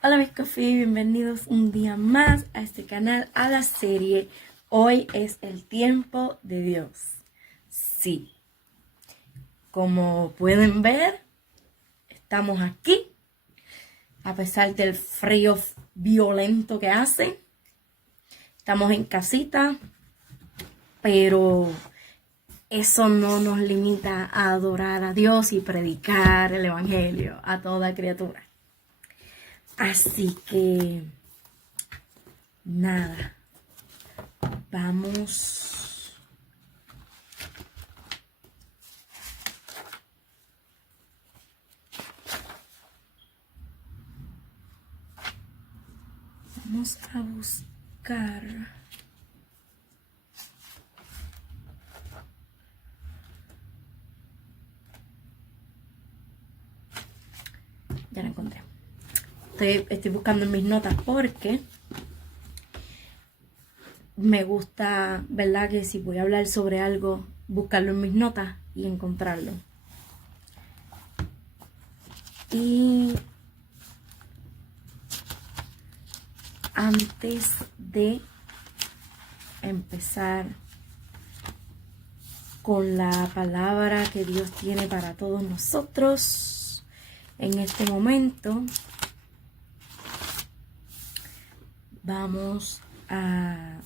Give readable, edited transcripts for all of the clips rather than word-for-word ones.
Hola mis coffee, bienvenidos un día más a este canal, a la serie Hoy es el tiempo de Dios. Sí, como pueden ver, estamos aquí, a pesar del frío violento que hace. Estamos en casita, pero eso no nos limita a adorar a Dios y predicar el evangelio a toda criatura. Así que, nada, vamos a buscar. Ya la encontré. Estoy buscando en mis notas porque me gusta, ¿verdad? Que si voy a hablar sobre algo, buscarlo en mis notas y encontrarlo. Y antes de empezar con la palabra que Dios tiene para todos nosotros en este momento, vamos a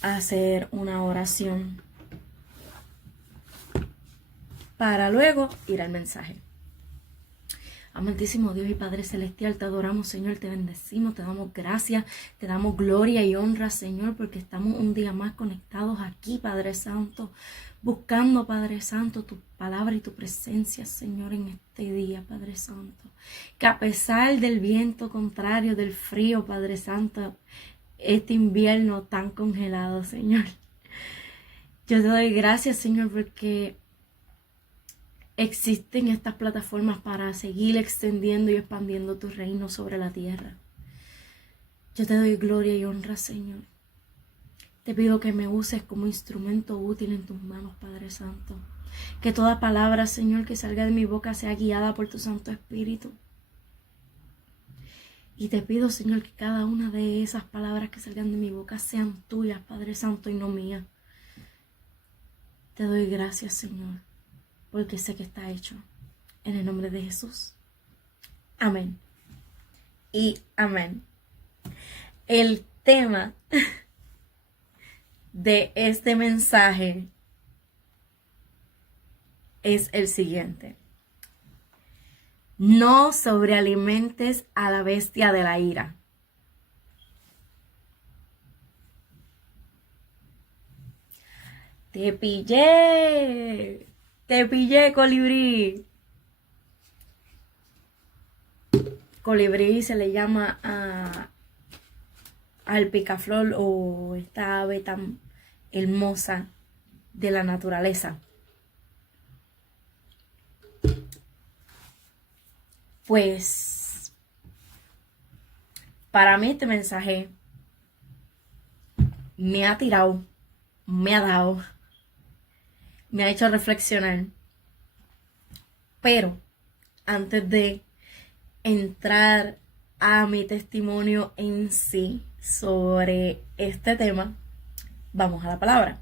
hacer una oración para luego ir al mensaje. Amantísimo Dios y Padre Celestial, te adoramos, Señor, te bendecimos, te damos gracias, te damos gloria y honra, Señor, porque estamos un día más conectados aquí, Padre Santo, buscando, Padre Santo, tu palabra y tu presencia, Señor, en este día, Padre Santo. Que a pesar del viento contrario, del frío, Padre Santo, este invierno tan congelado, Señor, yo te doy gracias, Señor, porque existen estas plataformas para seguir extendiendo y expandiendo tu reino sobre la tierra. Yo te doy gloria y honra, Señor. Te pido que me uses como instrumento útil en tus manos, Padre Santo. Que toda palabra, Señor, que salga de mi boca sea guiada por tu Santo Espíritu. Y te pido, Señor, que cada una de esas palabras que salgan de mi boca sean tuyas, Padre Santo, y no mías. Te doy gracias, Señor, porque sé que está hecho. En el nombre de Jesús. Amén. Y amén. El tema de este mensaje es el siguiente. No sobrealimentes a la bestia de la ira. Te pillé, colibrí. Colibrí se le llama al picaflor o esta ave tan hermosa de la naturaleza. Pues para mí este mensaje me ha tirado, me ha dado, me ha hecho reflexionar. Pero antes de entrar a mi testimonio en sí sobre este tema, vamos a la palabra.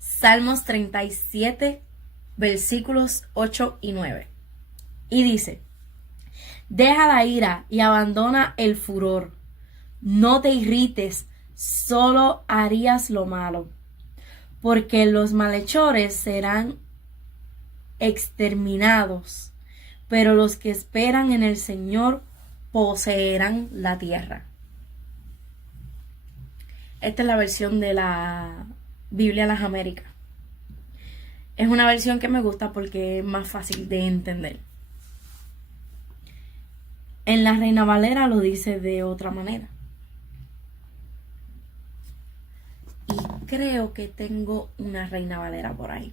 Salmos 37, versículos 8 y 9. Y dice: deja la ira y abandona el furor. No te irrites, solo harías lo malo. Porque los malhechores serán exterminados, pero los que esperan en el Señor poseerán la tierra. Esta es la versión de la Biblia Las Américas. Es una versión que me gusta porque es más fácil de entender. En la Reina Valera lo dice de otra manera. Y creo que tengo una Reina Valera por ahí.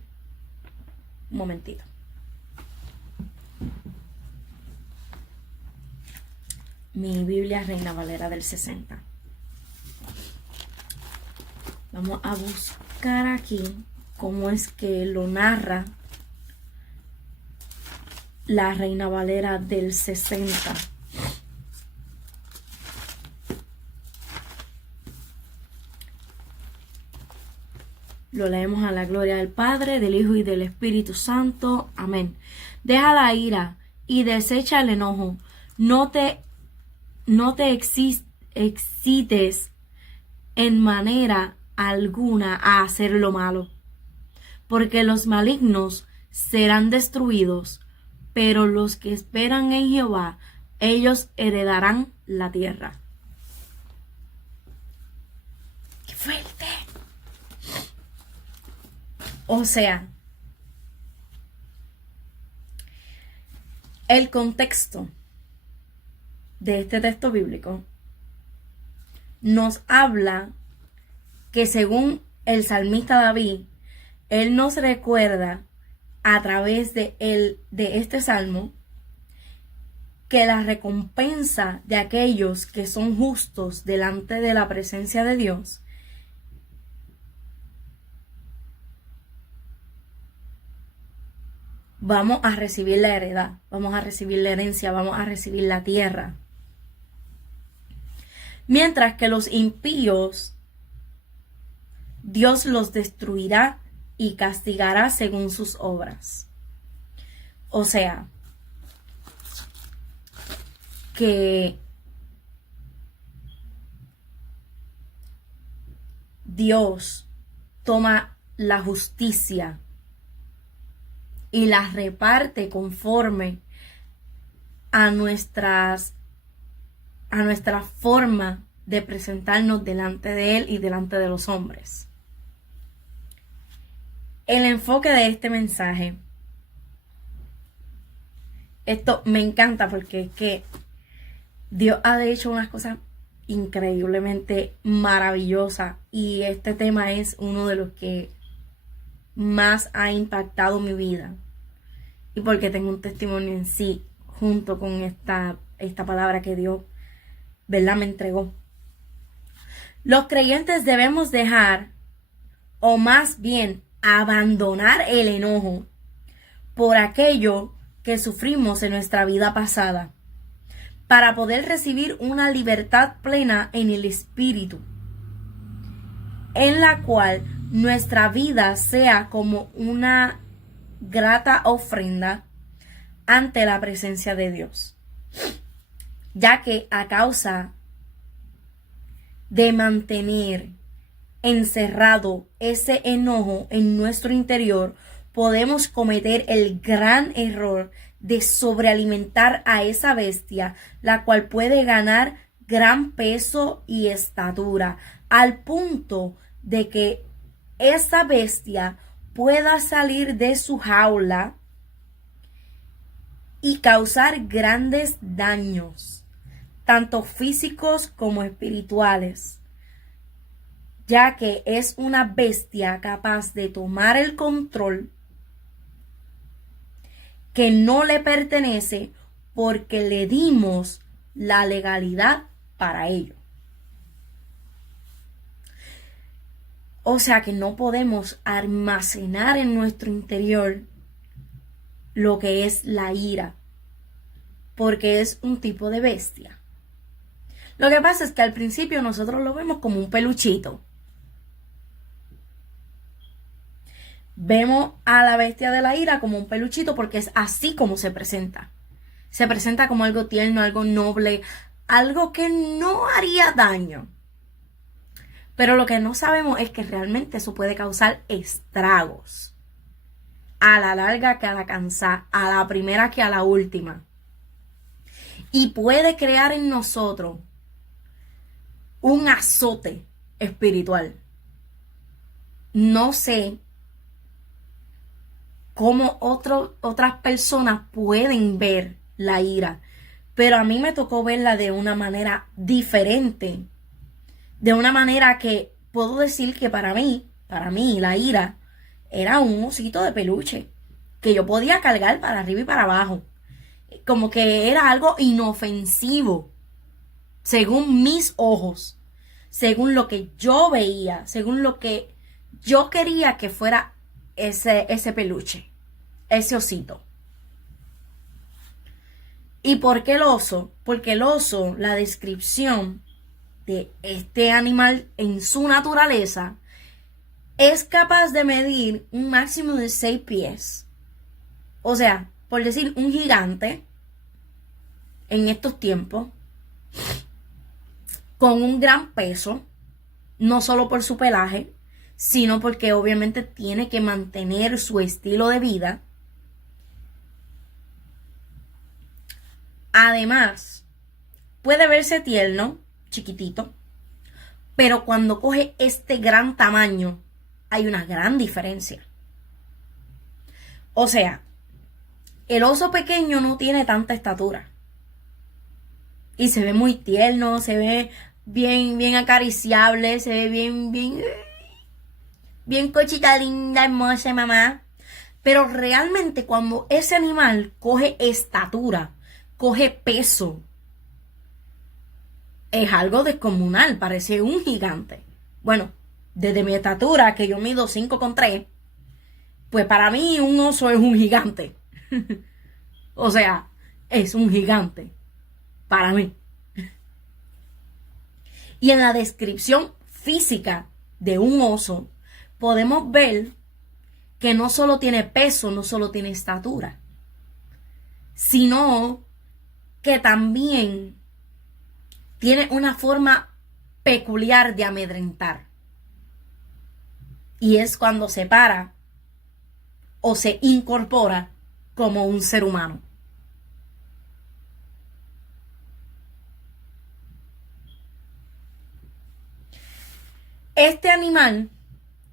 Un momentito. Mi Biblia Reina Valera del 60. Vamos a buscar aquí cómo es que lo narra la Reina Valera del 60. Lo leemos a la gloria del Padre, del Hijo y del Espíritu Santo. Amén. Deja la ira y desecha el enojo. No te excites en manera alguna a hacer lo malo, porque los malignos serán destruidos, pero los que esperan en Jehová, ellos heredarán la tierra. ¡Qué fuerte! O sea, el contexto de este texto bíblico nos habla que, según el salmista David, él nos recuerda a través de este salmo que la recompensa de aquellos que son justos delante de la presencia de Dios vamos a recibir la heredad, vamos a recibir la herencia, vamos a recibir la tierra. Mientras que los impíos, Dios los destruirá y castigará según sus obras. O sea, que Dios toma la justicia y las reparte conforme a nuestra forma de presentarnos delante de Él y delante de los hombres. El enfoque de este mensaje, esto me encanta porque es que Dios ha hecho unas cosas increíblemente maravillosas y este tema es uno de los que más ha impactado mi vida, y porque tengo un testimonio en sí junto con esta palabra que Dios, ¿verdad?, me entregó. Los creyentes debemos dejar, o más bien abandonar, el enojo por aquello que sufrimos en nuestra vida pasada, para poder recibir una libertad plena en el Espíritu, en la cual nuestra vida sea como una grata ofrenda ante la presencia de Dios, ya que a causa de mantener encerrado ese enojo en nuestro interior, podemos cometer el gran error de sobrealimentar a esa bestia, la cual puede ganar gran peso y estatura, al punto de que esa bestia pueda salir de su jaula y causar grandes daños, tanto físicos como espirituales, ya que es una bestia capaz de tomar el control que no le pertenece porque le dimos la legalidad para ello. O sea que no podemos almacenar en nuestro interior lo que es la ira, porque es un tipo de bestia. Lo que pasa es que al principio nosotros lo vemos como un peluchito. Vemos a la bestia de la ira como un peluchito porque es así como se presenta. Se presenta como algo tierno, algo noble, algo que no haría daño. Pero lo que no sabemos es que realmente eso puede causar estragos. A la larga que a la primera que a la última. Y puede crear en nosotros un azote espiritual. No sé cómo otras personas pueden ver la ira, pero a mí me tocó verla de una manera diferente. De una manera que puedo decir que para mí, la ira era un osito de peluche que yo podía cargar para arriba y para abajo. Como que era algo inofensivo, según mis ojos, según lo que yo veía, según lo que yo quería que fuera ese peluche, ese osito. ¿Y por qué el oso? Porque el oso, la descripción de este animal en su naturaleza, es capaz de medir un máximo de 6 pies. O sea, por decir, un gigante en estos tiempos, con un gran peso, no solo por su pelaje, sino porque obviamente tiene que mantener su estilo de vida. Además, puede verse tierno, chiquitito, pero cuando coge este gran tamaño, hay una gran diferencia. O sea, el oso pequeño no tiene tanta estatura. Y se ve muy tierno, se ve bien acariciable, se ve bien cochita linda, hermosa, mamá. Pero realmente cuando ese animal coge estatura, coge peso, es algo descomunal, parece un gigante. Bueno, desde mi estatura, que yo mido 5'3", pues para mí un oso es un gigante. O sea, es un gigante. Para mí. Y en la descripción física de un oso, podemos ver que no solo tiene peso, no solo tiene estatura, sino que también tiene una forma peculiar de amedrentar. Y es cuando se para o se incorpora como un ser humano. Este animal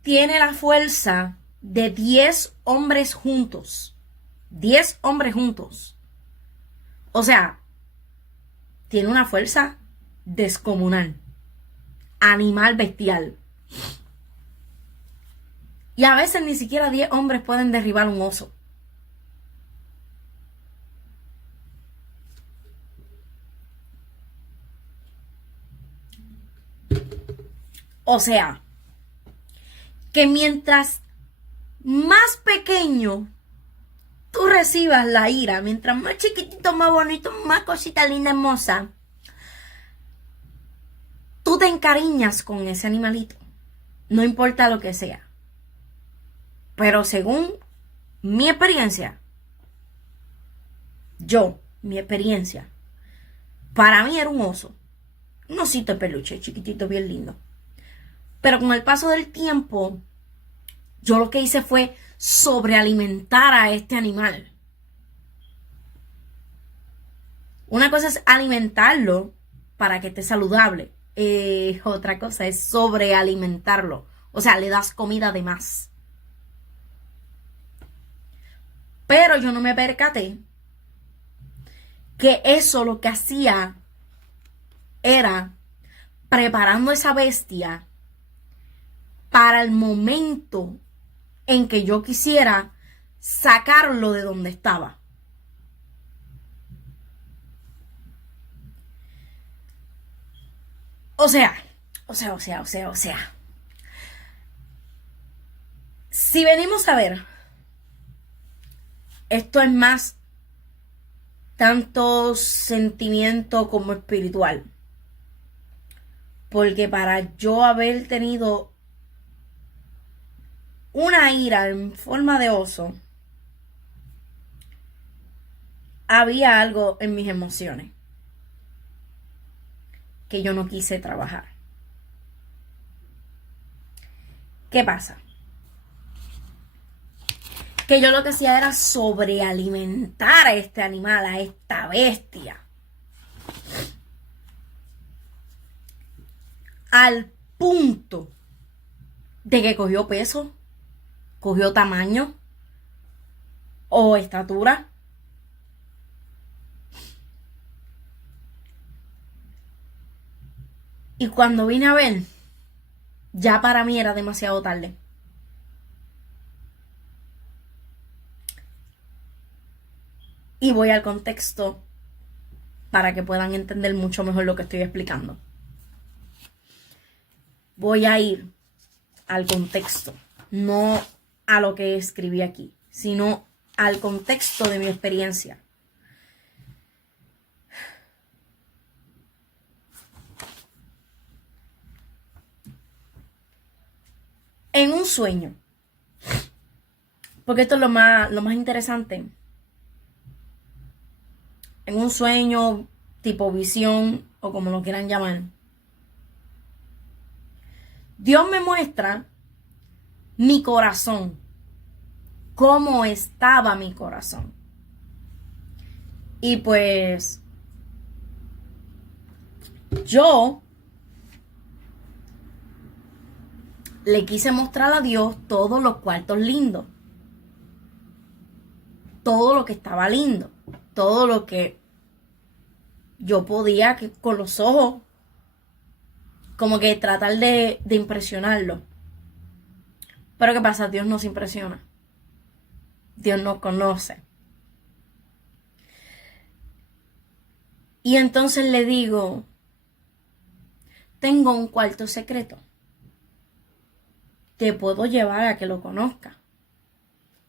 tiene la fuerza de 10 hombres juntos. 10 hombres juntos. O sea, tiene una fuerza descomunal. Animal bestial. Y a veces ni siquiera 10 hombres pueden derribar un oso. O sea, que mientras más pequeño tú recibas la ira, mientras más chiquitito, más bonito, más cosita linda, hermosa, tú te encariñas con ese animalito. No importa lo que sea. Pero según mi experiencia, mi experiencia, para mí era un oso. Un osito de peluche, chiquitito, bien lindo. Pero con el paso del tiempo, yo lo que hice fue sobrealimentar a este animal. Una cosa es alimentarlo para que esté saludable. Otra cosa es sobrealimentarlo. O sea, le das comida de más. Pero yo no me percaté que eso lo que hacía era preparando esa bestia para el momento en que yo quisiera sacarlo de donde estaba. O sea. Si venimos a ver, esto es más tanto sentimiento como espiritual. Porque para yo haber tenido una ira en forma de oso, había algo en mis emociones que yo no quise trabajar. ¿Qué pasa? Que yo lo que hacía era sobrealimentar a este animal, a esta bestia. Al punto de que cogió peso, cogió tamaño o estatura. Y cuando vine a ver, ya para mí era demasiado tarde. Y voy al contexto para que puedan entender mucho mejor lo que estoy explicando. Voy a ir al contexto, no a lo que escribí aquí, sino al contexto de mi experiencia. en un sueño, porque esto es lo más interesante, en un sueño, tipo visión, o como lo quieran llamar, Dios me muestra mi corazón, cómo estaba mi corazón. Y pues yo le quise mostrar a Dios todos los cuartos lindos, todo lo que estaba lindo, todo lo que yo podía que con los ojos, como que tratar de impresionarlo. Pero ¿qué pasa? Dios nos impresiona. Dios nos conoce. Y entonces le digo, tengo un cuarto secreto. Te puedo llevar a que lo conozca.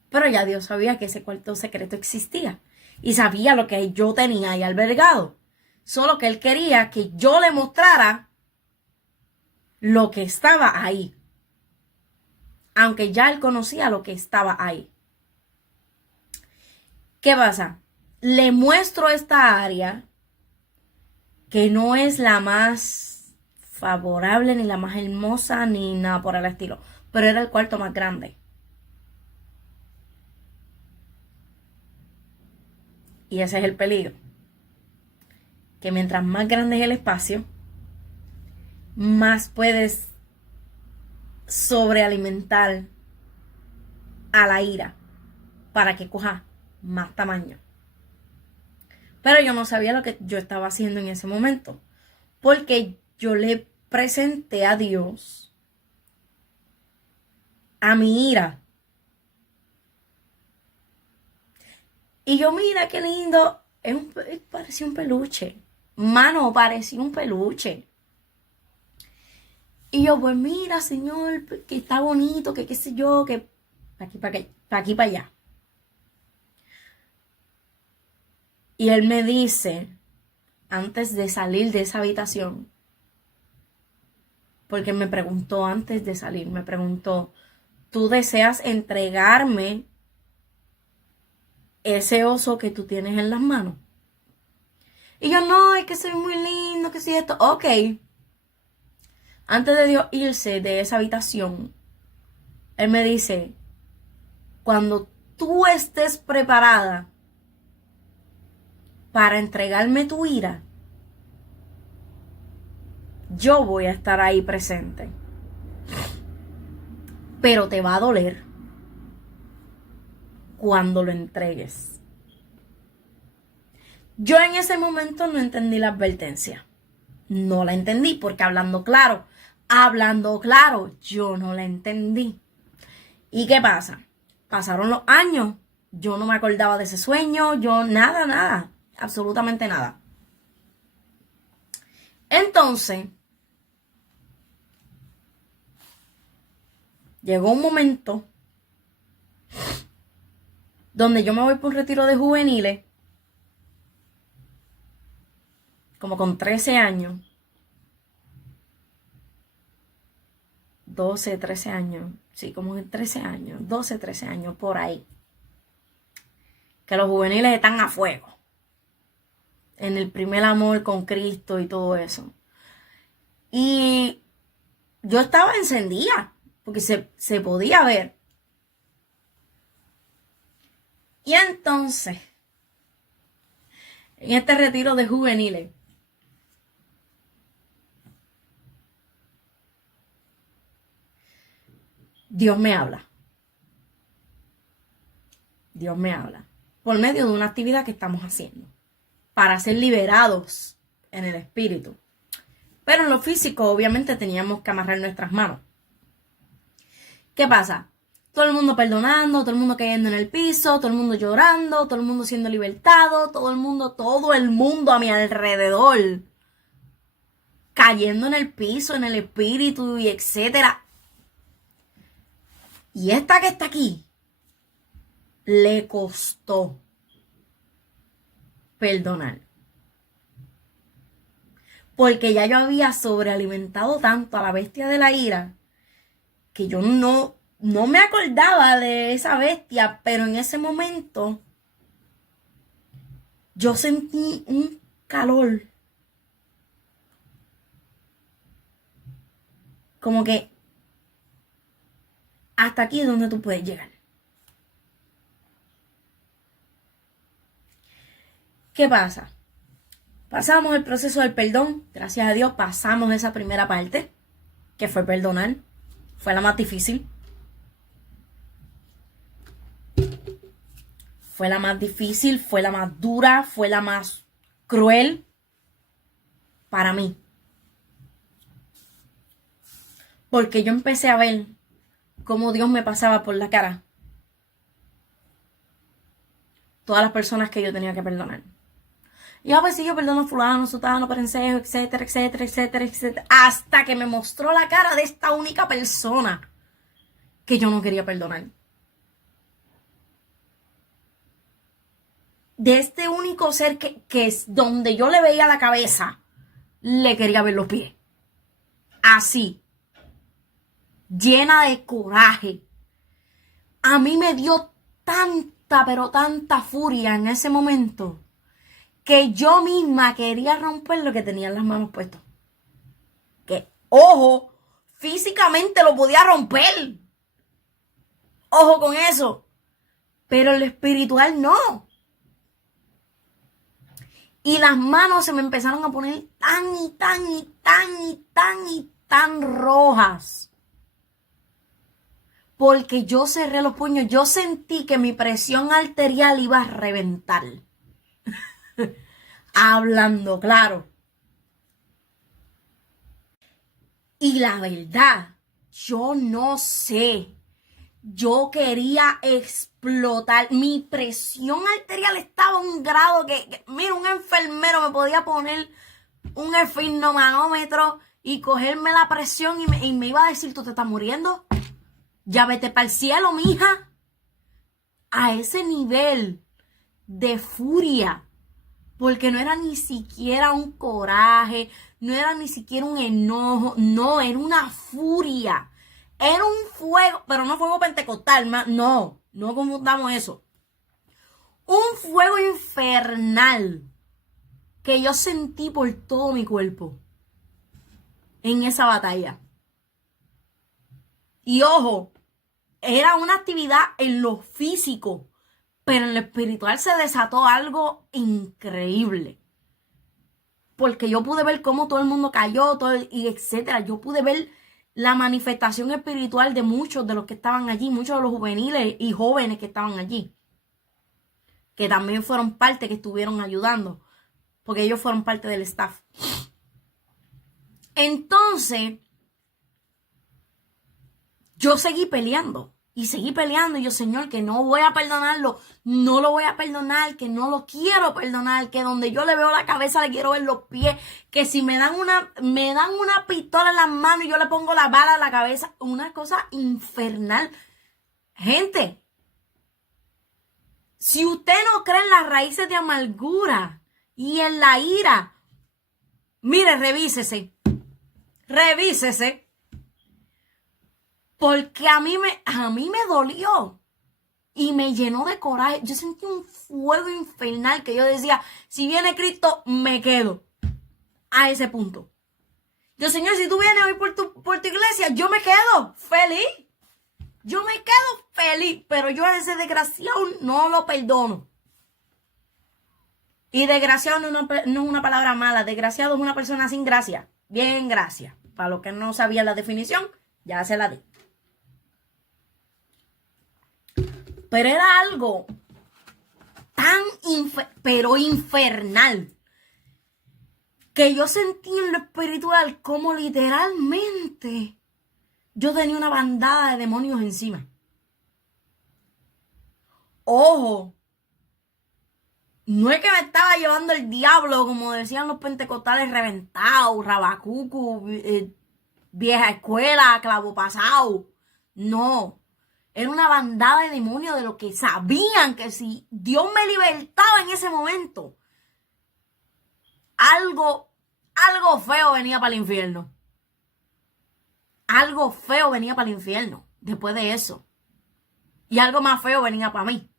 Pero ya Dios sabía que ese cuarto secreto existía. Y sabía lo que yo tenía ahí albergado. Solo que Él quería que yo le mostrara lo que estaba ahí. Aunque ya Él conocía lo que estaba ahí. ¿Qué pasa? Le muestro esta área que no es la más favorable, ni la más hermosa, ni nada por el estilo. Pero era el cuarto más grande. Y ese es el peligro. Que mientras más grande es el espacio, más puedes sobrealimentar a la ira para que coja más tamaño. Pero yo no sabía lo que yo estaba haciendo en ese momento, porque yo le presenté a Dios a mi ira. Y yo, mira qué lindo, parecía un peluche. Mano, parecía un peluche. Y yo, pues mira, Señor, que está bonito, que qué sé yo, que para aquí, para allá. Y Él me dice, antes de salir de esa habitación, porque me preguntó antes de salir, me preguntó, ¿tú deseas entregarme ese oso que tú tienes en las manos? Y yo, no, es que soy muy lindo, que si esto, ok. Antes de Dios irse de esa habitación, Él me dice, cuando tú estés preparada para entregarme tu ira, yo voy a estar ahí presente. Pero te va a doler cuando lo entregues. Yo en ese momento no entendí la advertencia. No la entendí porque hablando claro, yo no la entendí. ¿Y qué pasa? Pasaron los años, yo no me acordaba de ese sueño, yo nada, absolutamente nada. Entonces, llegó un momento donde yo me voy por un retiro de juveniles, como con 13 años, 12, 13 años, sí, como 13 años, 12, 13 años, por ahí. Que los juveniles están a fuego. En el primer amor con Cristo y todo eso. Y yo estaba encendida, porque se podía ver. Y entonces, en este retiro de juveniles, Dios me habla. Dios me habla. Por medio de una actividad que estamos haciendo. Para ser liberados en el espíritu. Pero en lo físico, obviamente, teníamos que amarrar nuestras manos. ¿Qué pasa? Todo el mundo perdonando, todo el mundo cayendo en el piso, todo el mundo llorando, todo el mundo siendo libertado, todo el mundo a mi alrededor cayendo en el piso, en el espíritu y etcétera. Y esta que está aquí le costó perdonar. Porque ya yo había sobrealimentado tanto a la bestia de la ira que yo no me acordaba de esa bestia, pero en ese momento yo sentí un calor. Como que hasta aquí es donde tú puedes llegar. ¿Qué pasa? Pasamos el proceso del perdón. Gracias a Dios pasamos esa primera parte, que fue perdonar. Fue la más difícil. Fue la más difícil, fue la más dura, fue la más cruel para mí. Porque yo empecé a ver cómo Dios me pasaba por la cara todas las personas que yo tenía que perdonar. Y a veces yo perdono a fulano, sutano, perencejo, etcétera, etcétera, etcétera, etcétera. Hasta que me mostró la cara de esta única persona que yo no quería perdonar. De este único ser que es donde yo le veía la cabeza, le quería ver los pies. Así. Llena de coraje. A mí me dio tanta, pero tanta furia en ese momento que yo misma quería romper lo que tenía en las manos puestas. Que, ojo, físicamente lo podía romper. Ojo con eso. Pero el espiritual no. Y las manos se me empezaron a poner tan rojas. Porque yo cerré los puños. Yo sentí que mi presión arterial iba a reventar. Hablando claro. Y la verdad, yo no sé. Yo quería explotar. Mi presión arterial estaba a un grado mira, un enfermero me podía poner un esfigmomanómetro y cogerme la presión y me iba a decir, ¿tú te estás muriendo? Ya vete para el cielo, mija. A ese nivel de furia. Porque no era ni siquiera un coraje, no era ni siquiera un enojo, no, era una furia. Era un fuego, pero no fuego pentecostal, no confundamos eso. Un fuego infernal que yo sentí por todo mi cuerpo en esa batalla. Y ojo, era una actividad en lo físico, pero en lo espiritual se desató algo increíble. Porque yo pude ver cómo todo el mundo cayó, y etcétera. Yo pude ver la manifestación espiritual de muchos de los que estaban allí, muchos de los juveniles y jóvenes que estaban allí. Que también fueron parte, que estuvieron ayudando. Porque ellos fueron parte del staff. Entonces, yo seguí peleando. Y seguí peleando. Y yo, Señor, que no voy a perdonarlo. No lo voy a perdonar. Que no lo quiero perdonar. Que donde yo le veo la cabeza le quiero ver los pies. Que si me dan una pistola en las manos y yo le pongo la bala en la cabeza. Una cosa infernal. Gente, si usted no cree en las raíces de amargura y en la ira, mire, revísese. Revísese. Porque a mí me dolió y me llenó de coraje. Yo sentí un fuego infernal que yo decía, si viene Cristo, me quedo a ese punto. Yo, Señor, si tú vienes hoy por tu iglesia, yo me quedo feliz. Yo me quedo feliz, pero yo a ese desgraciado no lo perdono. Y desgraciado no es una palabra mala. Desgraciado es una persona sin gracia. Bien gracia. Para los que no sabían la definición, ya se la di. Pero era algo tan pero infernal que yo sentí en lo espiritual como literalmente yo tenía una bandada de demonios encima. Ojo, no es que me estaba llevando el diablo, como decían los pentecostales reventados, rabacucu, vieja escuela, clavo pasado. No. Era una bandada de demonios de los que sabían que si Dios me libertaba en ese momento, algo feo venía para el infierno. algo feo venía para el infierno después de eso. Y algo más feo venía para mí.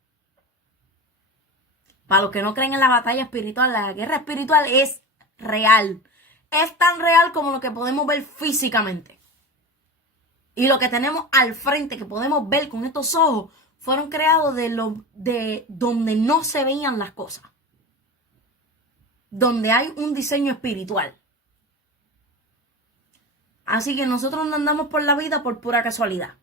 Para los que no creen en la batalla espiritual, la guerra espiritual es real. Es tan real como lo que podemos ver físicamente. Y lo que tenemos al frente, que podemos ver con estos ojos, fueron creados de donde no se veían las cosas. Donde hay un diseño espiritual. Así que nosotros no andamos por la vida por pura casualidad.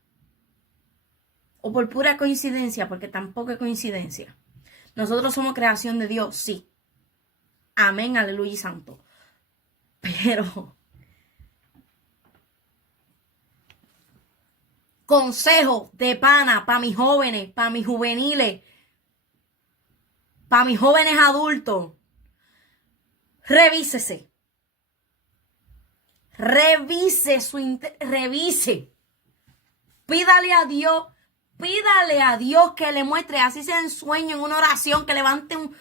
O por pura coincidencia, porque tampoco es coincidencia. Nosotros somos creación de Dios, sí. Amén, aleluya y santo. Pero consejo de pana para mis jóvenes, para mis juveniles, para mis jóvenes adultos. Revísese. Revise. Pídale a Dios que le muestre, así sea en sueño, en una oración, que levante un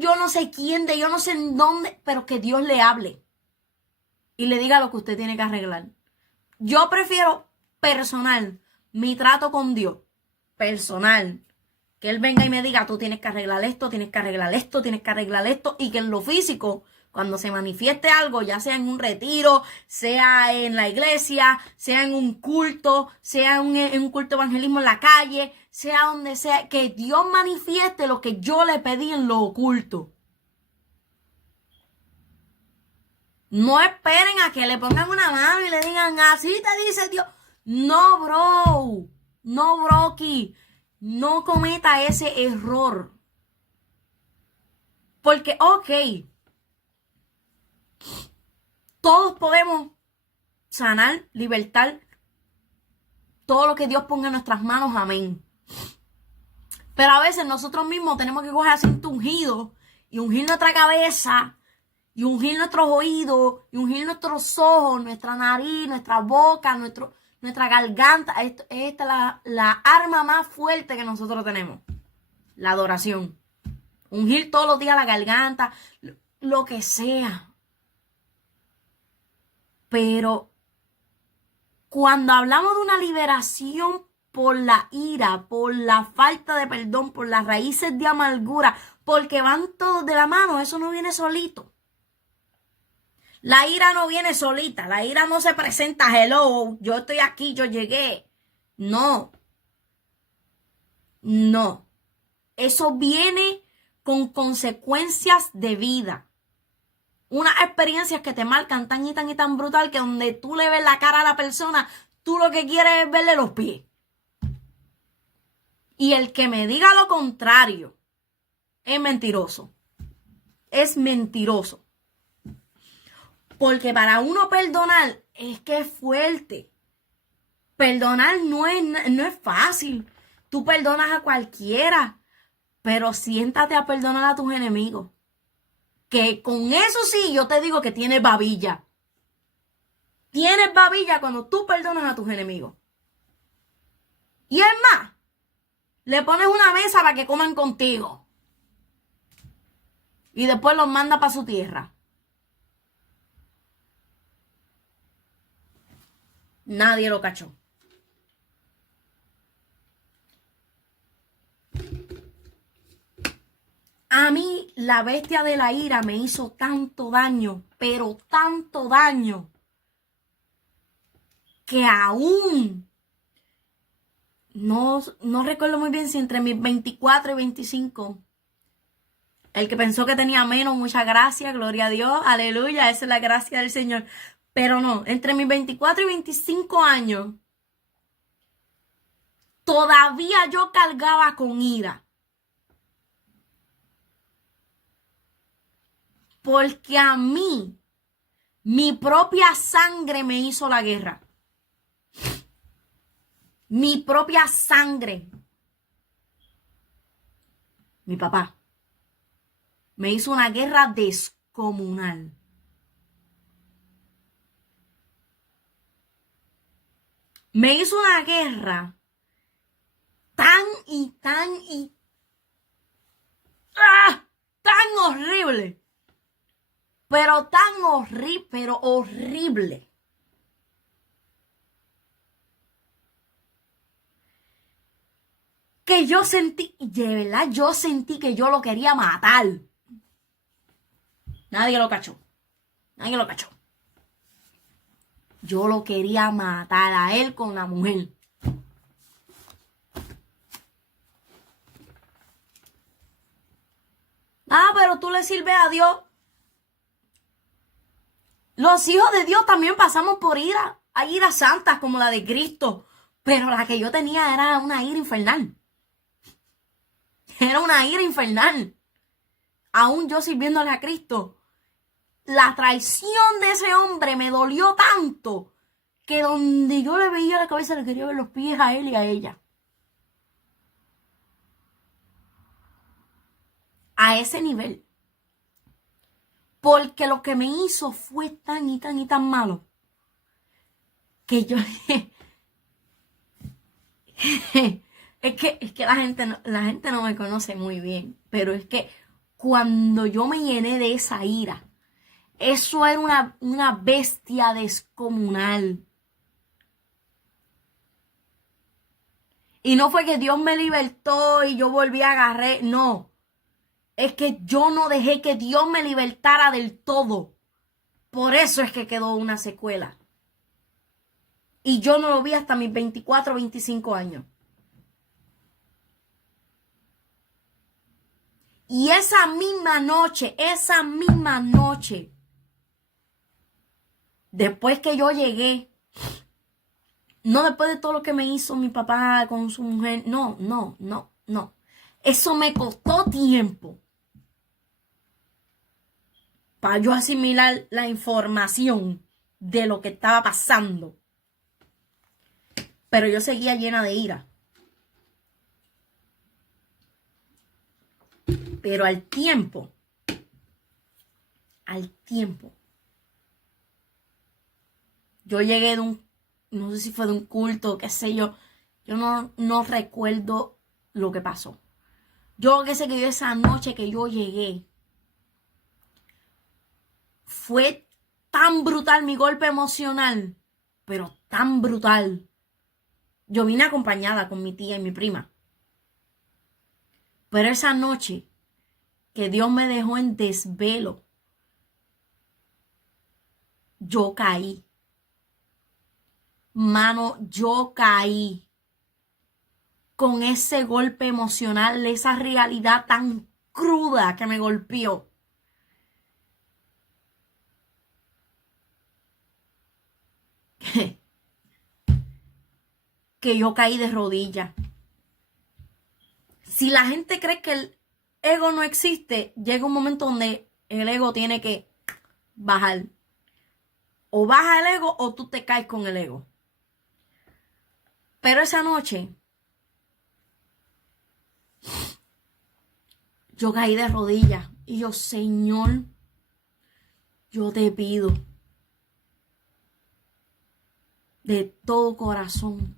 yo no sé quién, de yo no sé en dónde, pero que Dios le hable y le diga lo que usted tiene que arreglar. Yo prefiero personal, mi trato con Dios, personal, que Él venga y me diga, tú tienes que arreglar esto, tienes que arreglar esto, tienes que arreglar esto, y que en lo físico, cuando se manifieste algo, ya sea en un retiro, sea en la iglesia, sea en un culto, sea en un culto de evangelismo en la calle, sea donde sea, que Dios manifieste lo que yo le pedí en lo oculto. No esperen a que le pongan una mano y le digan, así te dice Dios. No, bro. No, broki. No cometa ese error. Porque, ok, todos podemos sanar, libertar todo lo que Dios ponga en nuestras manos, amén. Pero a veces nosotros mismos tenemos que coger así ungido y ungir nuestra cabeza y ungir nuestros oídos y ungir nuestros ojos, nuestra nariz, nuestra boca, nuestra garganta. Esta es la arma más fuerte que nosotros tenemos, la adoración. Ungir todos los días la garganta, lo que sea. Pero cuando hablamos de una liberación por la ira, por la falta de perdón, por las raíces de amargura, porque van todos de la mano, eso no viene solito. La ira no viene solita, la ira no se presenta, hello, yo estoy aquí, yo llegué. No. Eso viene con consecuencias de vida. Unas experiencias que te marcan tan y tan y tan brutal que donde tú le ves la cara a la persona, tú lo que quieres es verle los pies. Y el que me diga lo contrario es mentiroso. Es mentiroso. Porque para uno perdonar es que es fuerte. Perdonar no es fácil. Tú perdonas a cualquiera, pero siéntate a perdonar a tus enemigos. Que con eso sí yo te digo que tienes babilla. Tienes babilla cuando tú perdonas a tus enemigos. Y es más, le pones una mesa para que coman contigo. Y después los manda para su tierra. Nadie lo cachó. A mí la bestia de la ira me hizo tanto daño, pero tanto daño, que aún no recuerdo muy bien si entre mis 24 y 25, el que pensó que tenía menos, muchas gracias, gloria a Dios, aleluya, esa es la gracia del Señor. Pero no, entre mis 24 y 25 años, todavía yo cargaba con ira. Porque a mí, mi propia sangre me hizo la guerra. Mi propia sangre. Mi papá me hizo una guerra descomunal. Me hizo una guerra tan horrible. Pero tan horrible, pero horrible. que yo sentí, de verdad, yo sentí que yo lo quería matar. Nadie lo cachó. Nadie lo cachó. Yo lo quería matar a él con la mujer. Ah, pero tú le sirves a Dios. Los hijos de Dios también pasamos por ira. Hay iras santas como la de Cristo. Pero la que yo tenía era una ira infernal. Era una ira infernal. Aún yo sirviéndole a Cristo. La traición de ese hombre me dolió tanto que donde yo le veía la cabeza le quería ver los pies a él y a ella. A ese nivel. Porque lo que me hizo fue tan y tan y tan malo que yo es que la gente no me conoce muy bien, pero es que cuando yo me llené de esa ira, eso era una bestia descomunal. Y no fue que Dios me libertó y yo volví a agarrar, no. Es que yo no dejé que Dios me libertara del todo. Por eso es que quedó una secuela. Y yo no lo vi hasta mis 24, 25 años. Y esa misma noche, después que yo llegué, no después de todo lo que me hizo mi papá con su mujer, no. Eso me costó tiempo para yo asimilar la información de lo que estaba pasando. Pero yo seguía llena de ira. Pero al tiempo, yo llegué de no sé si fue de un culto, qué sé yo no recuerdo lo que pasó. Yo que sé que esa noche que yo llegué, fue tan brutal mi golpe emocional, pero tan brutal. Yo vine acompañada con mi tía y mi prima. Pero esa noche que Dios me dejó en desvelo, yo caí. Mano, yo caí con ese golpe emocional, esa realidad tan cruda que me golpeó. Que yo caí de rodillas. Si la gente cree que el ego no existe, llega un momento donde el ego tiene que bajar. O baja el ego o tú te caes con el ego. Pero esa noche yo caí de rodillas y yo, Señor, yo te pido de todo corazón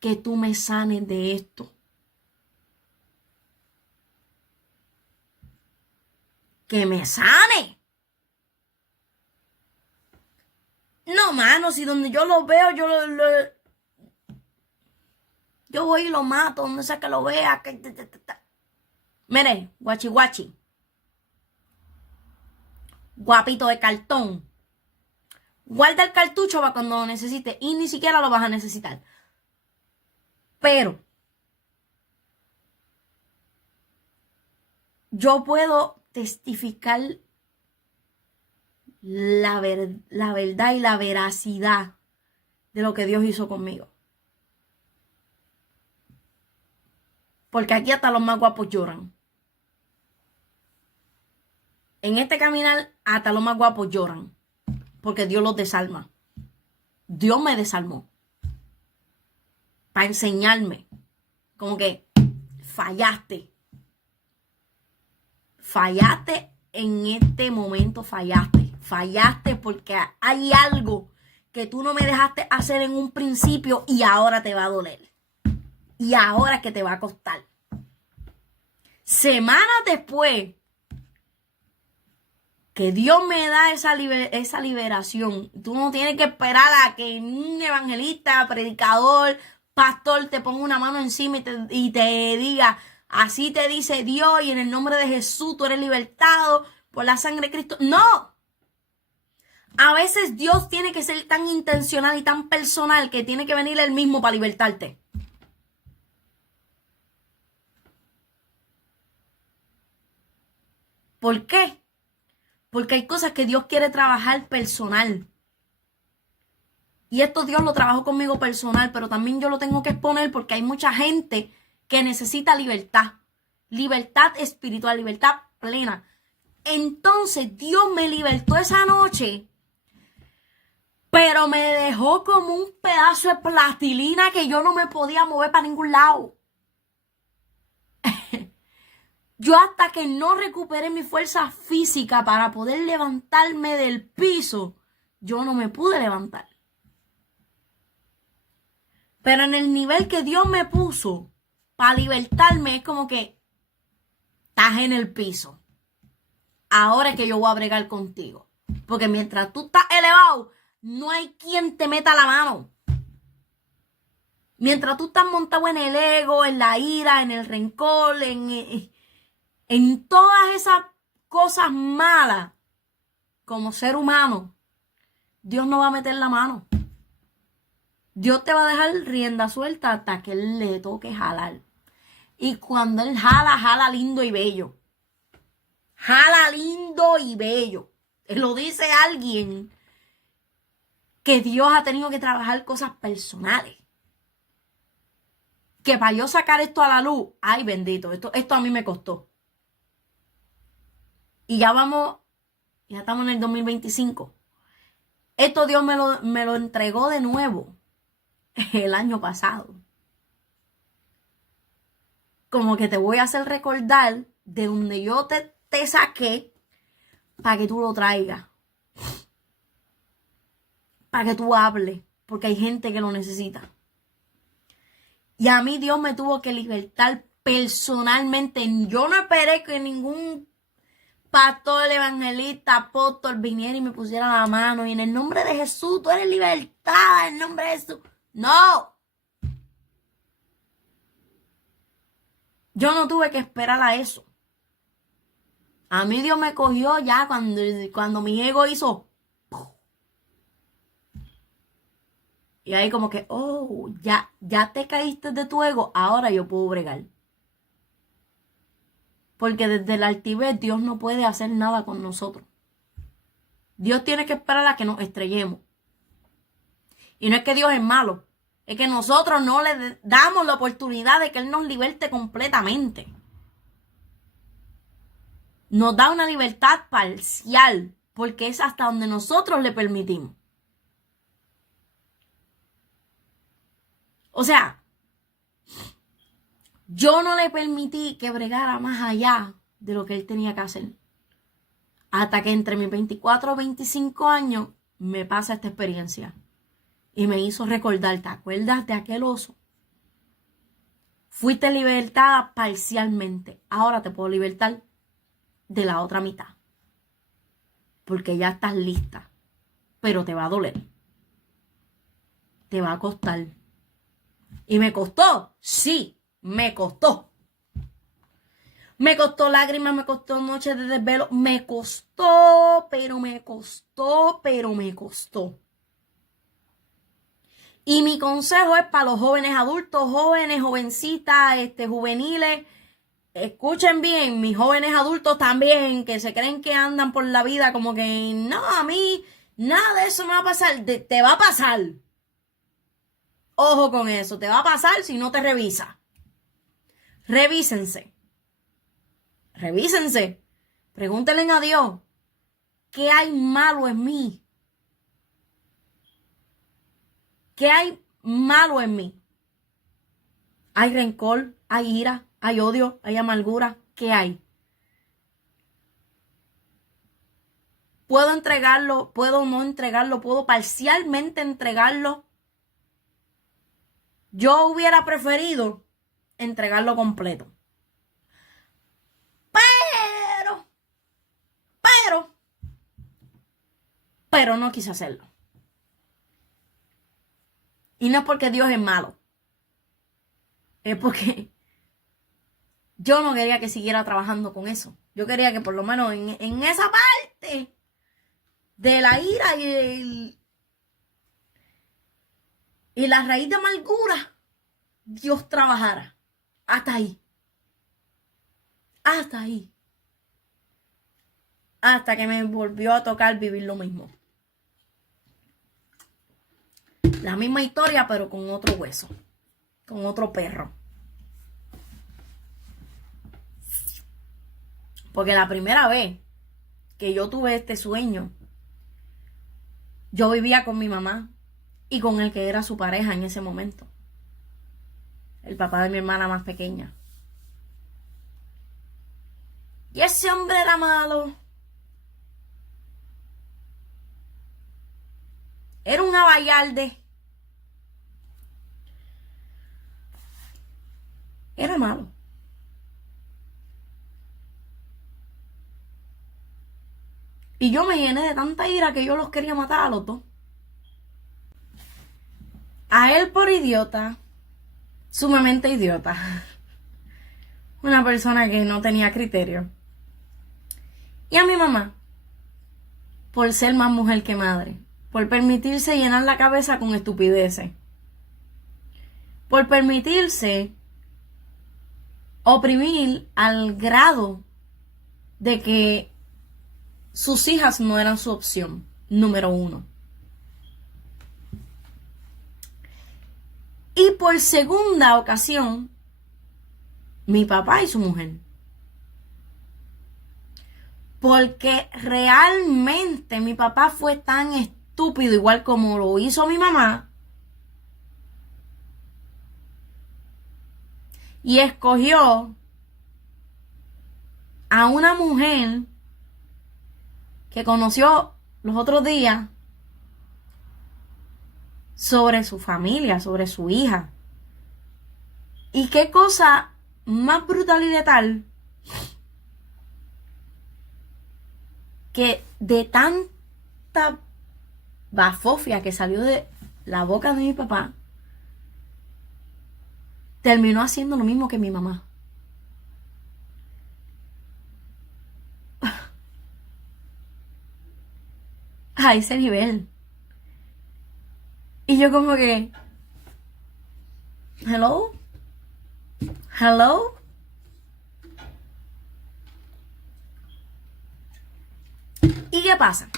que tú me sanes de esto. Que me sane. No, mano, si donde yo lo veo, yo voy y lo mato, donde sea que lo vea. Mire, guachi guachi. Guapito de cartón. Guarda el cartucho para cuando lo necesites y ni siquiera lo vas a necesitar. Pero yo puedo testificar la verdad y la veracidad de lo que Dios hizo conmigo. Porque aquí hasta los más guapos lloran. En este caminar hasta los más guapos lloran. Porque Dios los desalma. Dios me desalmó. Para enseñarme. Como que fallaste. Fallaste en este momento, fallaste. Fallaste porque hay algo que tú no me dejaste hacer en un principio y ahora te va a doler. Y ahora es que te va a costar. Semanas después que Dios me da esa liberación, tú no tienes que esperar a que un evangelista, predicador, pastor te ponga una mano encima y te diga, así te dice Dios y en el nombre de Jesús tú eres libertado por la sangre de Cristo. No. A veces Dios tiene que ser tan intencional y tan personal que tiene que venir Él mismo para libertarte. ¿Por qué? Porque hay cosas que Dios quiere trabajar personal. Y esto Dios lo trabajó conmigo personal, pero también yo lo tengo que exponer porque hay mucha gente que necesita libertad. Libertad espiritual, libertad plena. Entonces Dios me libertó esa noche, pero me dejó como un pedazo de plastilina que yo no me podía mover para ningún lado. Yo hasta que no recuperé mi fuerza física para poder levantarme del piso, yo no me pude levantar. Pero en el nivel que Dios me puso para libertarme es como que estás en el piso. Ahora es que yo voy a bregar contigo. Porque mientras tú estás elevado, no hay quien te meta la mano. Mientras tú estás montado en el ego, en la ira, en el rencor, en todas esas cosas malas, como ser humano, Dios no va a meter la mano. Dios te va a dejar rienda suelta hasta que Él le toque jalar. Y cuando Él jala, jala lindo y bello. Jala lindo y bello. Lo dice alguien que Dios ha tenido que trabajar cosas personales. Que para yo sacar esto a la luz, ay bendito, esto a mí me costó. Y ya estamos en el 2025. Esto Dios me lo entregó de nuevo el año pasado. Como que te voy a hacer recordar de donde yo te saqué para que tú lo traigas. Para que tú hables, porque hay gente que lo necesita. Y a mí Dios me tuvo que libertar personalmente. Yo no esperé que ningún pastor, evangelista, apóstol viniera y me pusiera la mano. Y en el nombre de Jesús, tú eres libertada, en el nombre de Jesús. No. Yo no tuve que esperar a eso. A mí Dios me cogió ya cuando mi ego hizo. Y ahí como que, oh, ya te caíste de tu ego, ahora yo puedo bregar. Porque desde la altivez Dios no puede hacer nada con nosotros. Dios tiene que esperar a que nos estrellemos. Y no es que Dios es malo, es que nosotros no le damos la oportunidad de que Él nos liberte completamente. Nos da una libertad parcial, porque es hasta donde nosotros le permitimos. O sea, yo no le permití que bregara más allá de lo que él tenía que hacer. Hasta que entre mis 24 y 25 años me pasa esta experiencia. Y me hizo recordar, ¿te acuerdas de aquel oso? Fuiste libertada parcialmente. Ahora te puedo libertar de la otra mitad. Porque ya estás lista. Pero te va a doler. Te va a costar. ¿Y me costó? Sí, me costó. Me costó lágrimas, me costó noches de desvelo. Me costó, pero me costó, pero me costó. Y mi consejo es para los jóvenes adultos, jóvenes, jovencitas, juveniles. Escuchen bien, mis jóvenes adultos también, que se creen que andan por la vida como que, no, a mí nada de eso me va a pasar. Te va a pasar. Ojo con eso, te va a pasar si no te revisas. Revísense. Revísense. Pregúntenle a Dios, ¿qué hay malo en mí? ¿Qué hay malo en mí? ¿Hay rencor? ¿Hay ira? ¿Hay odio? ¿Hay amargura? ¿Qué hay? ¿Puedo entregarlo? ¿Puedo no entregarlo? ¿Puedo parcialmente entregarlo? Yo hubiera preferido entregarlo completo. Pero no quise hacerlo. Y no es porque Dios es malo. es porque yo no quería que siguiera trabajando con eso. Yo quería que por lo menos en esa parte de la ira y la raíz de amargura, Dios trabajara. Hasta ahí. Hasta ahí. Hasta que me volvió a tocar vivir lo mismo. La misma historia, pero con otro hueso. Con otro perro. Porque la primera vez que yo tuve este sueño, yo vivía con mi mamá y con el que era su pareja en ese momento. El papá de mi hermana más pequeña. Y ese hombre era malo. Era un abayalde. Era malo. Y yo me llené de tanta ira que yo los quería matar a los dos. A él por idiota. Sumamente idiota. Una persona que no tenía criterio. Y a mi mamá. Por ser más mujer que madre. Por permitirse llenar la cabeza con estupideces. Por permitirse oprimir al grado de que sus hijas no eran su opción número 1. Y por segunda ocasión, mi papá y su mujer. Porque realmente mi papá fue tan estúpido, igual como lo hizo mi mamá, y escogió a una mujer que conoció los otros días sobre su familia, sobre su hija. Y qué cosa más brutal y letal que de tanta bafofia que salió de la boca de mi papá, terminó haciendo lo mismo que mi mamá. A ese nivel. Y yo como que, hello, hello. ¿Y qué pasa?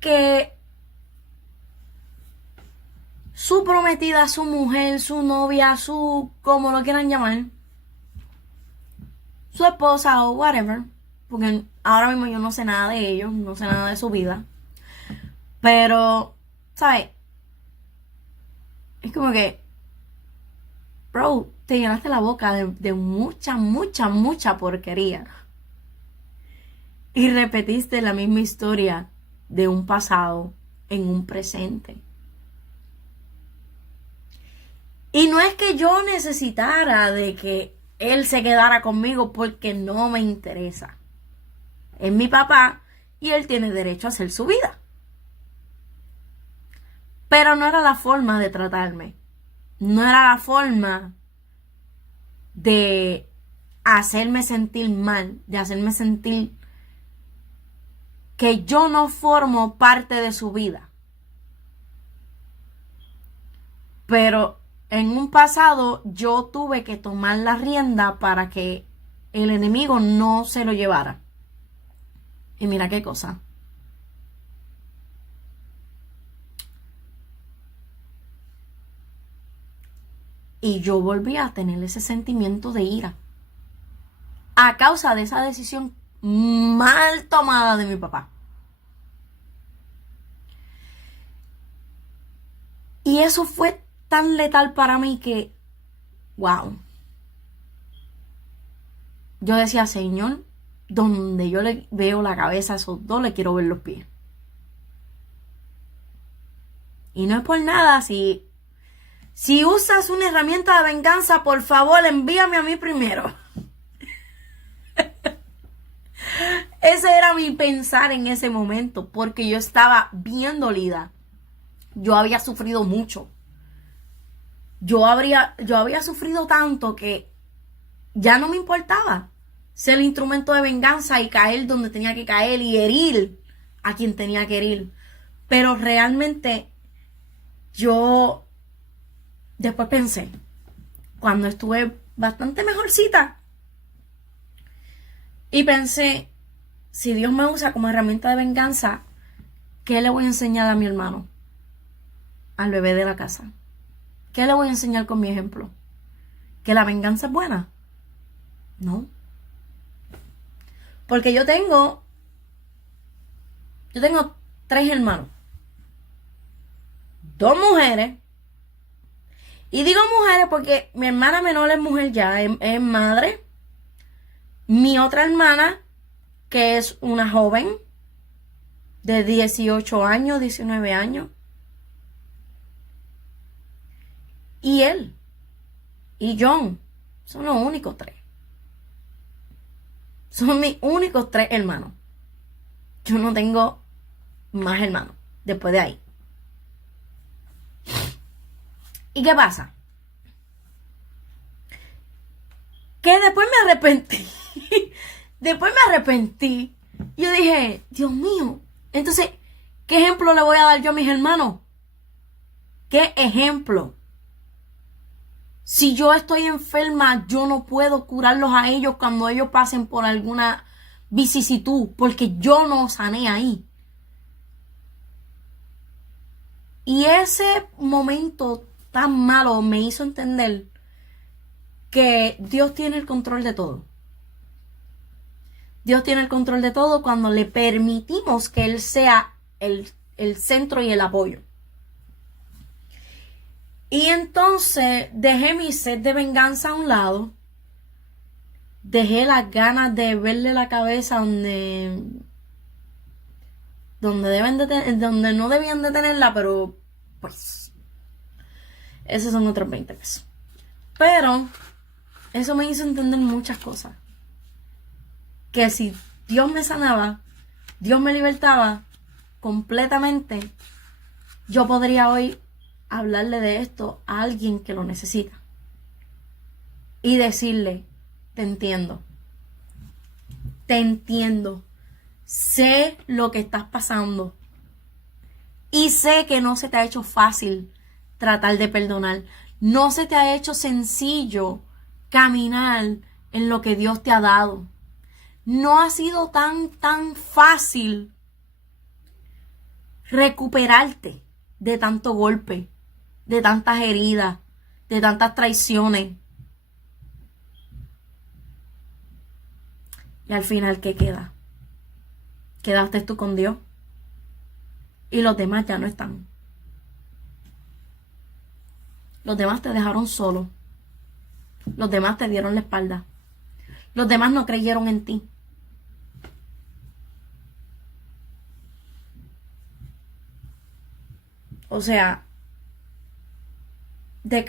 Que su prometida, su mujer, su novia, su, como lo quieran llamar, su esposa o whatever, porque ahora mismo yo no sé nada de ellos, no sé nada de su vida, pero, ¿sabes? Es como que, bro, te llenaste la boca de mucha porquería. Y repetiste la misma historia de un pasado en un presente. Y no es que yo necesitara de que él se quedara conmigo porque no me interesa. Es mi papá y él tiene derecho a hacer su vida. Pero no era la forma de tratarme. No era la forma de hacerme sentir mal, de hacerme sentir que yo no formo parte de su vida. Pero en un pasado yo tuve que tomar la rienda para que el enemigo no se lo llevara. Y mira qué cosa. Y yo volví a tener ese sentimiento de ira. A causa de esa decisión mal tomada de mi papá. Y eso fue tan letal para mí que, wow. Yo decía, Señor, donde yo le veo la cabeza a esos dos, le quiero ver los pies. Y no es por nada, si usas una herramienta de venganza, por favor, envíame a mí primero. Ese era mi pensar en ese momento, porque yo estaba bien dolida. Yo había sufrido mucho yo había sufrido tanto que ya no me importaba ser el instrumento de venganza y caer donde tenía que caer y herir a quien tenía que herir. Pero realmente yo después pensé, cuando estuve bastante mejorcita, y pensé, si Dios me usa como herramienta de venganza, ¿qué le voy a enseñar a mi hermano? Al bebé de la casa. ¿Qué le voy a enseñar con mi ejemplo? ¿Que la venganza es buena? No. Porque yo tengo 3 hermanos. 2 mujeres. Y digo mujeres porque mi hermana menor es mujer ya, es madre. Mi otra hermana, que es una joven de 18 años, 19 años. Y él y John son los únicos 3. Son mis únicos 3 hermanos. Yo no tengo más hermanos después de ahí. ¿Y qué pasa? Que después me arrepentí. Después me arrepentí. Yo dije, Dios mío, entonces, ¿qué ejemplo le voy a dar yo a mis hermanos? ¿Qué ejemplo? Si yo estoy enferma, yo no puedo curarlos a ellos cuando ellos pasen por alguna vicisitud, porque yo no sané ahí. Y ese momento tan malo me hizo entender que Dios tiene el control de todo. Dios tiene el control de todo cuando le permitimos que Él sea el centro y el apoyo. Y entonces dejé mi sed de venganza a un lado. Dejé las ganas de verle la cabeza donde no debían de tenerla, pero pues esos son otros 20 pesos. Pero eso me hizo entender muchas cosas. Que si Dios me sanaba, Dios me libertaba completamente, yo podría hoy hablarle de esto a alguien que lo necesita. Y decirle, te entiendo. Te entiendo. Sé lo que estás pasando. Y sé que no se te ha hecho fácil tratar de perdonar. No se te ha hecho sencillo caminar en lo que Dios te ha dado. No ha sido tan fácil recuperarte de tanto golpe, de tantas heridas, de tantas traiciones. Y al final, ¿qué queda? Quedaste tú con Dios. Y los demás ya no están. Los demás te dejaron solo. Los demás te dieron la espalda. Los demás no creyeron en ti. O sea, ¿de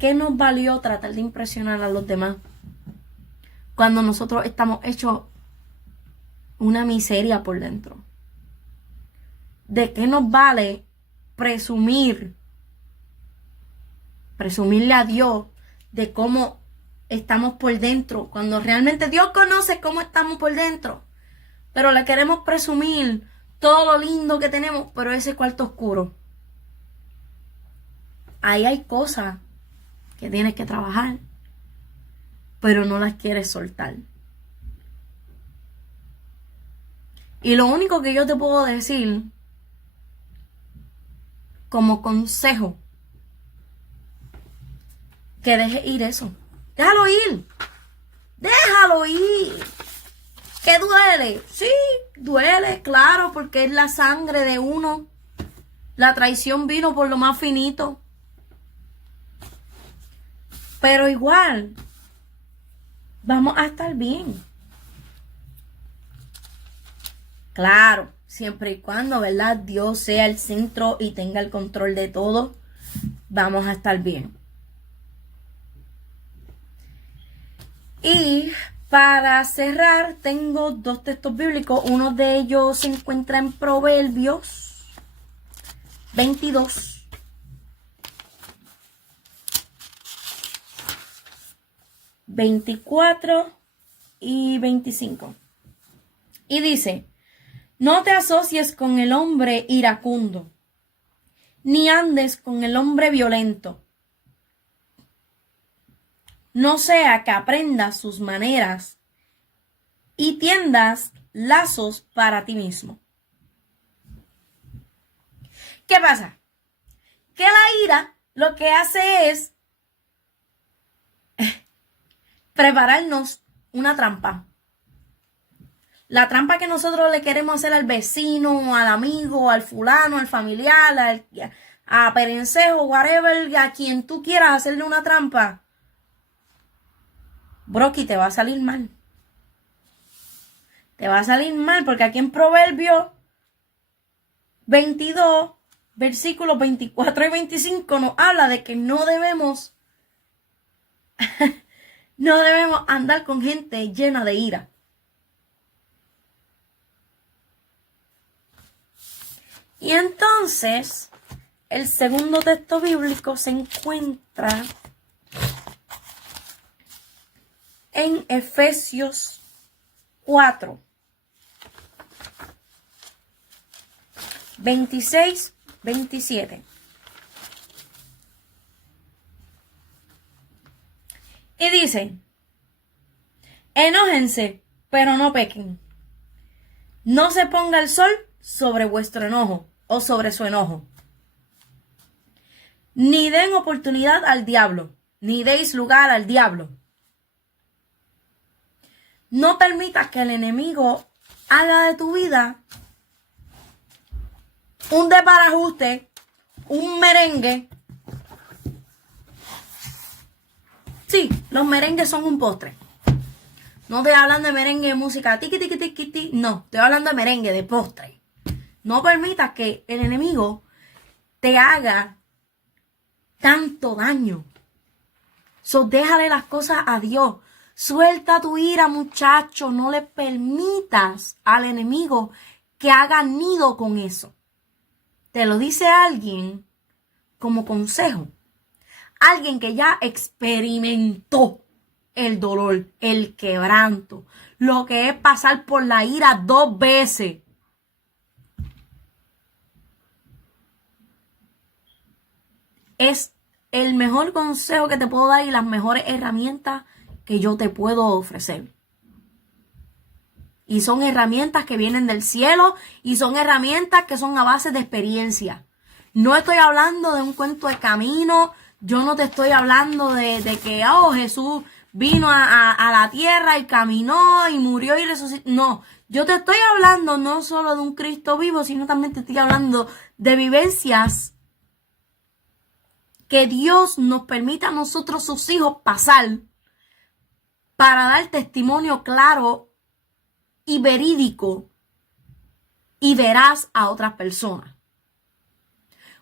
qué nos valió tratar de impresionar a los demás cuando nosotros estamos hechos una miseria por dentro? ¿De qué nos vale presumirle a Dios de cómo estamos por dentro, cuando realmente Dios conoce cómo estamos por dentro? Pero le queremos presumir todo lo lindo que tenemos, pero ese cuarto oscuro, ahí hay cosas que tienes que trabajar, pero no las quieres soltar. Y lo único que yo te puedo decir como consejo, que dejes ir eso. Déjalo ir. Déjalo ir. ¿Qué duele? Sí, duele, claro, porque es la sangre de uno. La traición vino por lo más finito. Pero igual, vamos a estar bien. Claro, siempre y cuando, ¿verdad?, Dios sea el centro y tenga el control de todo, vamos a estar bien. Y para cerrar, tengo 2 textos bíblicos. Uno de ellos se encuentra en Proverbios 22. 24 y 25. Y dice, no te asocies con el hombre iracundo, ni andes con el hombre violento. No sea que aprendas sus maneras y tiendas lazos para ti mismo. ¿Qué pasa? Que la ira lo que hace es prepararnos una trampa. La trampa que nosotros le queremos hacer al vecino, al amigo, al fulano, al familiar, a Perencejo, whatever, a quien tú quieras hacerle una trampa. Broki, te va a salir mal. Te va a salir mal porque aquí en Proverbios 22, versículos 24 y 25 nos habla de que no debemos andar con gente llena de ira. Y entonces, el segundo texto bíblico se encuentra en Efesios 4, 26, 27. Y dice, enójense, pero no pequen. No se ponga el sol sobre vuestro enojo o sobre su enojo. Ni den oportunidad al diablo, ni deis lugar al diablo. No permitas que el enemigo haga de tu vida un desbarajuste, un merengue. Sí, los merengues son un postre. No estoy hablando de merengue de música tiqui tiqui tiqui tiqui. No, estoy hablando de merengue, de postre. No permitas que el enemigo te haga tanto daño. Déjale las cosas a Dios. Suelta tu ira, muchacho. No le permitas al enemigo que haga nido con eso. Te lo dice alguien como consejo. Alguien que ya experimentó el dolor, el quebranto, lo que es pasar por la ira 2 veces. Es el mejor consejo que te puedo dar y las mejores herramientas que yo te puedo ofrecer. Y son herramientas que vienen del cielo y son herramientas que son a base de experiencia. No estoy hablando de un cuento de camino. Yo no te estoy hablando de que Jesús vino a la tierra y caminó y murió y resucitó. No, yo te estoy hablando no solo de un Cristo vivo, sino también te estoy hablando de vivencias que Dios nos permite a nosotros, sus hijos, pasar para dar testimonio claro y verídico y veraz a otras personas.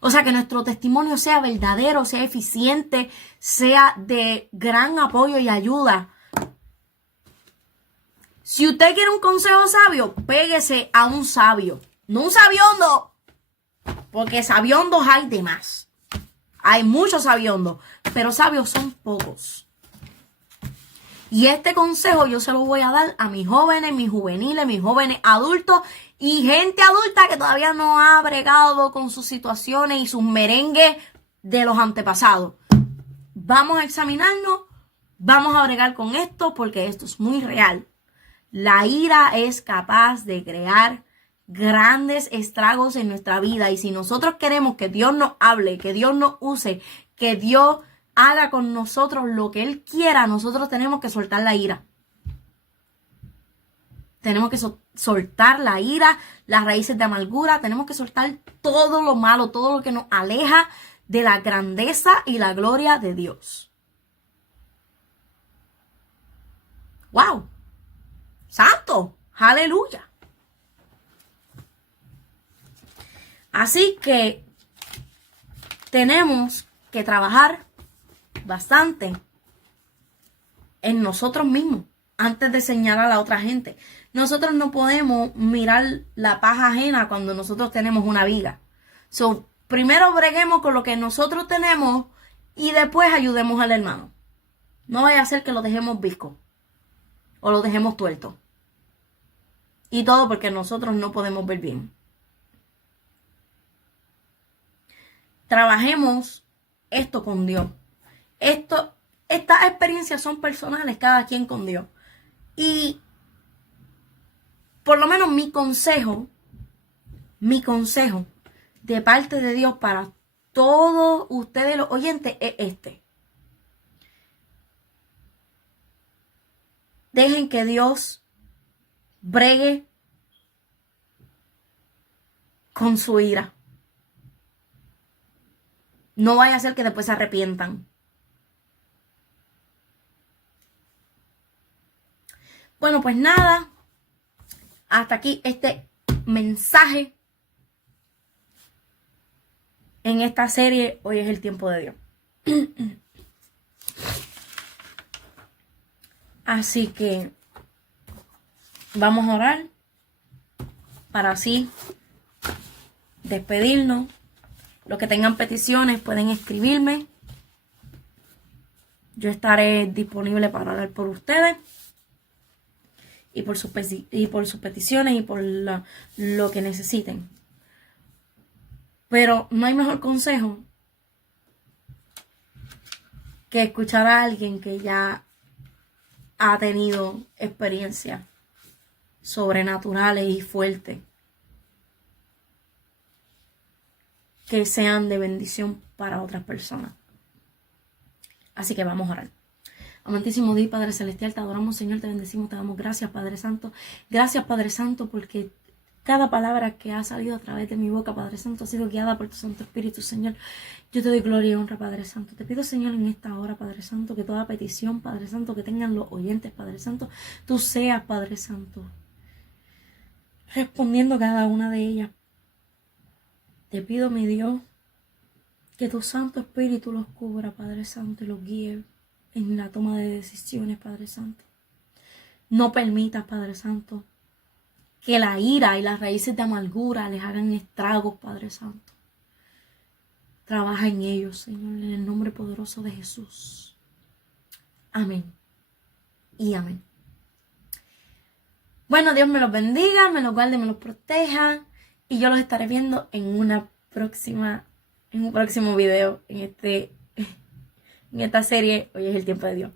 O sea, que nuestro testimonio sea verdadero, sea eficiente, sea de gran apoyo y ayuda. Si usted quiere un consejo sabio, péguese a un sabio. No un sabiondo, porque sabiondos hay de más. Hay muchos sabiondos, pero sabios son pocos. Y este consejo yo se lo voy a dar a mis jóvenes, mis juveniles, mis jóvenes adultos y gente adulta que todavía no ha bregado con sus situaciones y sus merengues de los antepasados. Vamos a examinarnos, vamos a bregar con esto porque esto es muy real. La ira es capaz de crear grandes estragos en nuestra vida y si nosotros queremos que Dios nos hable, que Dios nos use, que Dios haga con nosotros lo que Él quiera, nosotros tenemos que soltar la ira. Tenemos que soltar la ira, las raíces de amargura, tenemos que soltar todo lo malo, todo lo que nos aleja de la grandeza y la gloria de Dios. ¡Wow! ¡Santo! ¡Aleluya! Así que tenemos que trabajar bastante en nosotros mismos antes de señalar a otra gente. Nosotros no podemos mirar la paja ajena cuando nosotros tenemos una viga. Primero breguemos con lo que nosotros tenemos y después ayudemos al hermano. No vaya a ser que lo dejemos visco o lo dejemos tuerto. Y todo porque nosotros no podemos ver bien. Trabajemos esto con Dios. Estas experiencias son personales, cada quien con Dios. Y por lo menos mi consejo de parte de Dios para todos ustedes los oyentes es este. Dejen que Dios bregue con su ira. No vaya a ser que después se arrepientan. Bueno, pues nada. Hasta aquí este mensaje en esta serie. Hoy es el tiempo de Dios. Así que vamos a orar para así despedirnos. Los que tengan peticiones pueden escribirme. Yo estaré disponible para orar por ustedes y por sus peticiones y por lo que necesiten. Pero no hay mejor consejo que escuchar a alguien que ya ha tenido experiencias sobrenaturales y fuertes que sean de bendición para otras personas. Así que vamos a orar. Amantísimo Dios, Padre Celestial, te adoramos, Señor, te bendecimos, te damos gracias, Padre Santo. Gracias, Padre Santo, porque cada palabra que ha salido a través de mi boca, Padre Santo, ha sido guiada por tu Santo Espíritu, Señor. Yo te doy gloria y honra, Padre Santo. Te pido, Señor, en esta hora, Padre Santo, que toda petición, Padre Santo, que tengan los oyentes, Padre Santo, tú seas, Padre Santo, respondiendo cada una de ellas. Te pido, mi Dios, que tu Santo Espíritu los cubra, Padre Santo, y los guíe en la toma de decisiones, Padre Santo. No permitas, Padre Santo, que la ira y las raíces de amargura les hagan estragos, Padre Santo. Trabaja en ellos, Señor, en el nombre poderoso de Jesús. Amén y amén. Bueno, Dios me los bendiga, me los guarde, me los proteja. Y yo los estaré viendo en un próximo video en esta serie. Hoy es el tiempo de Dios.